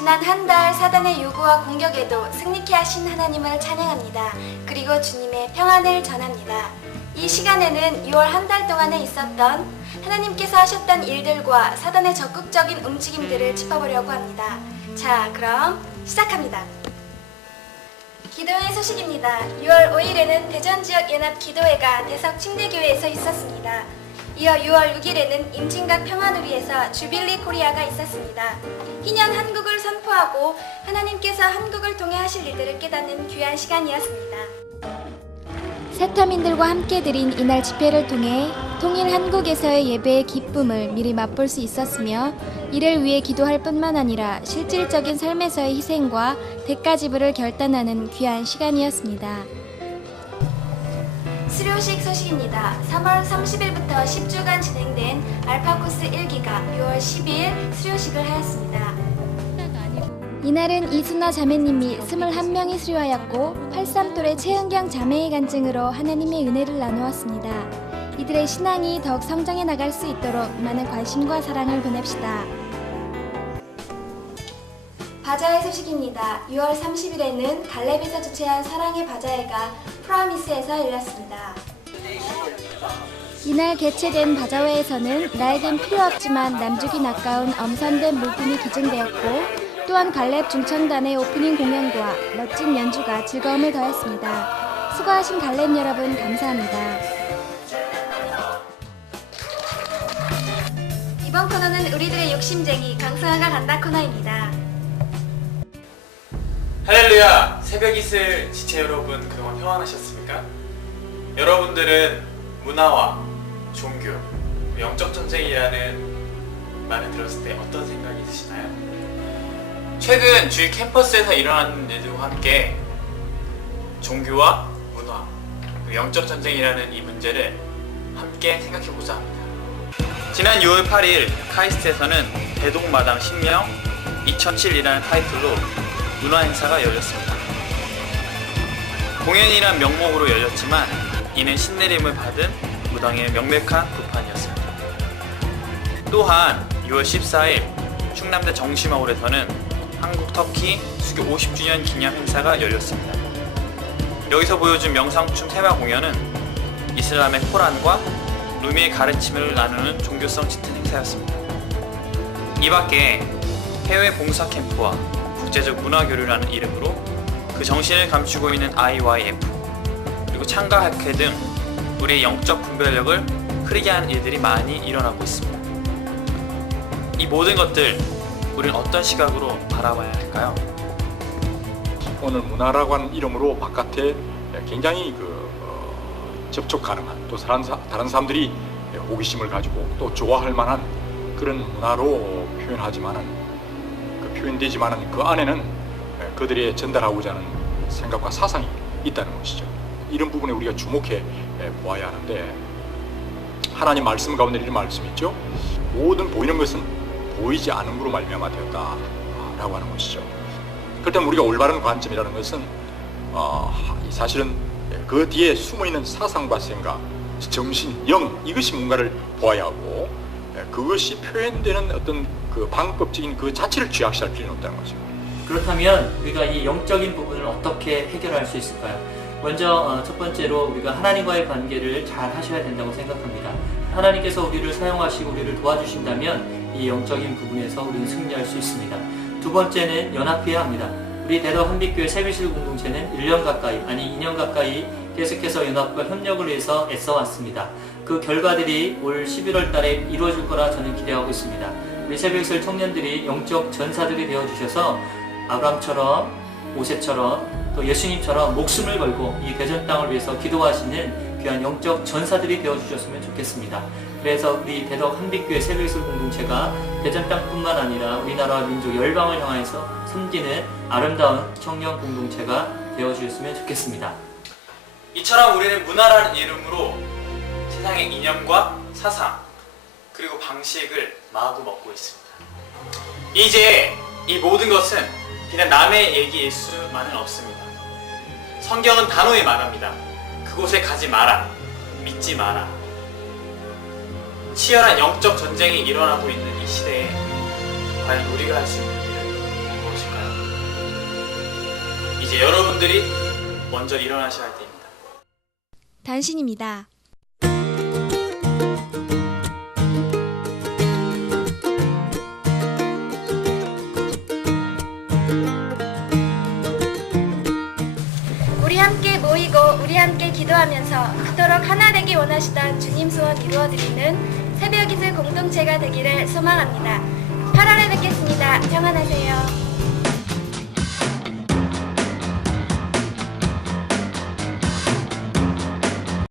지난 한 달 사단의 요구와 공격에도 승리케 하신 하나님을 찬양합니다. 그리고 주님의 평안을 전합니다. 이 시간에는 6월 한 달 동안에 있었던 하나님께서 하셨던 일들과 사단의 적극적인 움직임들을 짚어보려고 합니다. 자, 그럼 시작합니다. 기도회 소식입니다. 6월 5일에는 대전 지역 연합 기도회가 대석 침대교회에서 있었습니다. 이어 6월 6일에는 임진각 평화누리에서 주빌리 코리아가 있었습니다. 희년 한국을 선포하고 하나님께서 한국을 통해 하실 일들을 깨닫는 귀한 시간이었습니다. 세타민들과 함께 드린 이날 집회를 통해 통일 한국에서의 예배의 기쁨을 미리 맛볼 수 있었으며 이를 위해 기도할 뿐만 아니라 실질적인 삶에서의 희생과 대가 지불을 결단하는 귀한 시간이었습니다. 수료식 소식입니다. 3월 30일부터 10주간 진행된 알파코스 1기가 6월 12일 수료식을 하였습니다. 이날은 이순아 자매님이 21명이 수료하였고 83돌의 최은경 자매의 간증으로 하나님의 은혜를 나누었습니다. 이들의 신앙이 더욱 성장해 나갈 수 있도록 많은 관심과 사랑을 보냅시다. 바자회 소식입니다. 6월 30일에는 갈렙에서 주최한 사랑의 바자회가 프라미스에서 열렸습니다. 이날 개최된 바자회에서는 나에겐 필요 없지만 남주긴 아까운 엄선된 물품이 기증되었고 또한 갈렙 중창단의 오프닝 공연과 멋진 연주가 즐거움을 더했습니다. 수고하신 갈렙 여러분 감사합니다. 이번 코너는 우리들의 욕심쟁이 강성아가 간다 코너입니다. 할렐루야! 새벽 이슬 지체 여러분 그동안 평안하셨습니까? 여러분들은 문화와 종교, 영적 전쟁이라는 말을 들었을 때 어떤 생각이 드시나요? 최근 주위 캠퍼스에서 일어나는 일들과 함께 종교와 문화, 영적 전쟁이라는 이 문제를 함께 생각해 보자 합니다. 지난 6월 8일 카이스트에서는 대동마당 신명 2007이라는 타이틀로 문화 행사가 열렸습니다. 공연이란 명목으로 열렸지만 이는 신내림을 받은 무당의 명백한 불판이었습니다. 또한 6월 14일 충남대 정심마을에서는 한국 터키 수교 50주년 기념 행사가 열렸습니다. 여기서 보여준 명상춤 테마 공연은 이슬람의 코란과 루미의 가르침을 나누는 종교성 짙은 행사였습니다. 이 밖에 해외 봉사 캠프와 국제적 문화 교류라는 이름으로 그 정신을 감추고 있는 IYF 그리고 창가 학회 등 우리의 영적 분별력을 흐리게 하는 일들이 많이 일어나고 있습니다. 이 모든 것들 우리는 어떤 시각으로 바라봐야 할까요? 오늘 문화라고 하는 이름으로 바깥에 굉장히 그 어, 접촉 가능한 또 다른, 사람들이 호기심을 가지고 또 좋아할 만한 그런 문화로 표현하지만은 그 표현되지만은 그 안에는 그들이 전달하고자 하는 생각과 사상이 있다는 것이죠. 이런 부분에 우리가 주목해 보아야 하는데 하나님 말씀 가운데 이런 말씀이 있죠. 모든 보이는 것은 보이지 않음으로 말미암아 되었다라고 하는 것이죠. 그렇다면 우리가 올바른 관점이라는 것은 어, 사실은 그 뒤에 숨어 있는 사상과 생각, 정신, 영 이것이 뭔가를 보아야 하고 그것이 표현되는 어떤 그 방법적인 그 자체를 취약시할 필요는 없다는 거죠. 그렇다면 우리가 이 영적인 부분을 어떻게 해결할 수 있을까요? 먼저 어, 첫 번째로 우리가 하나님과의 관계를 잘 하셔야 된다고 생각합니다. 하나님께서 우리를 사용하시고 우리를 도와주신다면 이 영적인 부분에서 우리는 승리할 수 있습니다. 두 번째는 연합해야 합니다. 우리 대덕 한빛교회 세비실 공동체는 1년 가까이 아니 2년 가까이 계속해서 연합과 협력을 위해서 애써왔습니다. 그 결과들이 올 11월 달에 이루어질 거라 저는 기대하고 있습니다. 새벽설 청년들이 영적 전사들이 되어주셔서 아브람처럼 모세처럼 또 예수님처럼 목숨을 걸고 이 대전 땅을 위해서 기도하시는 귀한 영적 전사들이 되어주셨으면 좋겠습니다. 그래서 우리 대덕 한빛교회 새벽술 공동체가 대전 땅뿐만 아니라 우리나라와 민족 열방을 향해서 섬기는 아름다운 청년 공동체가 되어주셨으면 좋겠습니다. 이처럼 우리는 문화라는 이름으로 세상의 이념과 사상 그리고 방식을 마구 먹고 있습니다. 이제 이 모든 것은 비단 남의 얘기일 수만은 없습니다. 성경은 단호히 말합니다. 그곳에 가지 마라. 믿지 마라. 치열한 영적 전쟁이 일어나고 있는 이 시대에 과연 우리가 할 수 있는 일은 무엇일까요? 이제 여러분들이 먼저 일어나셔야 할 때입니다. 단신입니다. 기도하면서 그토록 하나 되기 원하시던 주님 소원 이루어드리는 새벽 이슬 공동체가 되기를 소망합니다. 8월에 뵙겠습니다. 평안하세요.